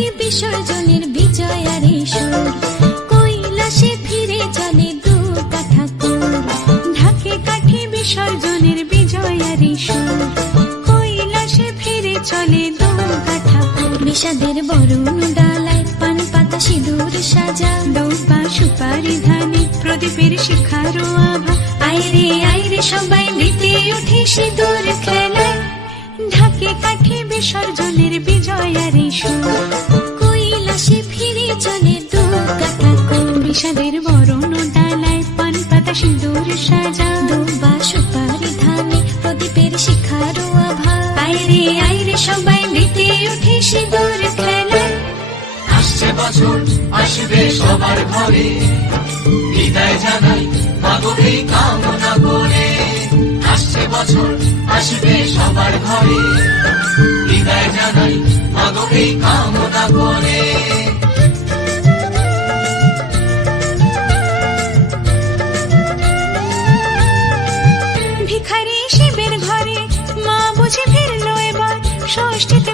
কাঠি বিসর্জনের বিজয়ারে সুর, কৈলাসে ফিরে চলে দু ঠাকুর। ঢাকে কাঠি বিসর্জনের বিজয়ারে সুর, কৈলাসে ফিরে চলে দু ঠাকুর। বিষাদের বরণ ডালায় পান পাতা সিঁদুর সাজা, দৌপা সুপারি ধানে প্রদীপের শিখারো আভা। আইরে সবাই মেতে উঠে সিঁদুর খেলায়, ঢাকে কাঠি বিসর্জনের বিজয়ারে সুর, কৈলাসে ফিরে চলে দু ঠাকুর। বিষাদের বরণ ডালায় পান পাতা সিঁদুর সাজা, দৌপা সুপারি ধানে প্রদীপের শিখারো আভা। আইরে সবাই মেতে উঠে সিঁদুর খেলায়। আসছে বছর আসবে সবার ঘরে, বিদায় জানাই মাগো এই কামনা করে। আসছে বছর আসবে সবার ঘরে, বিদায় জানাই মাগো এই কামনা করে। ভিখারি শিবের ঘরে মা বুঝে ফিরলো এবার, ষষ্ঠীতে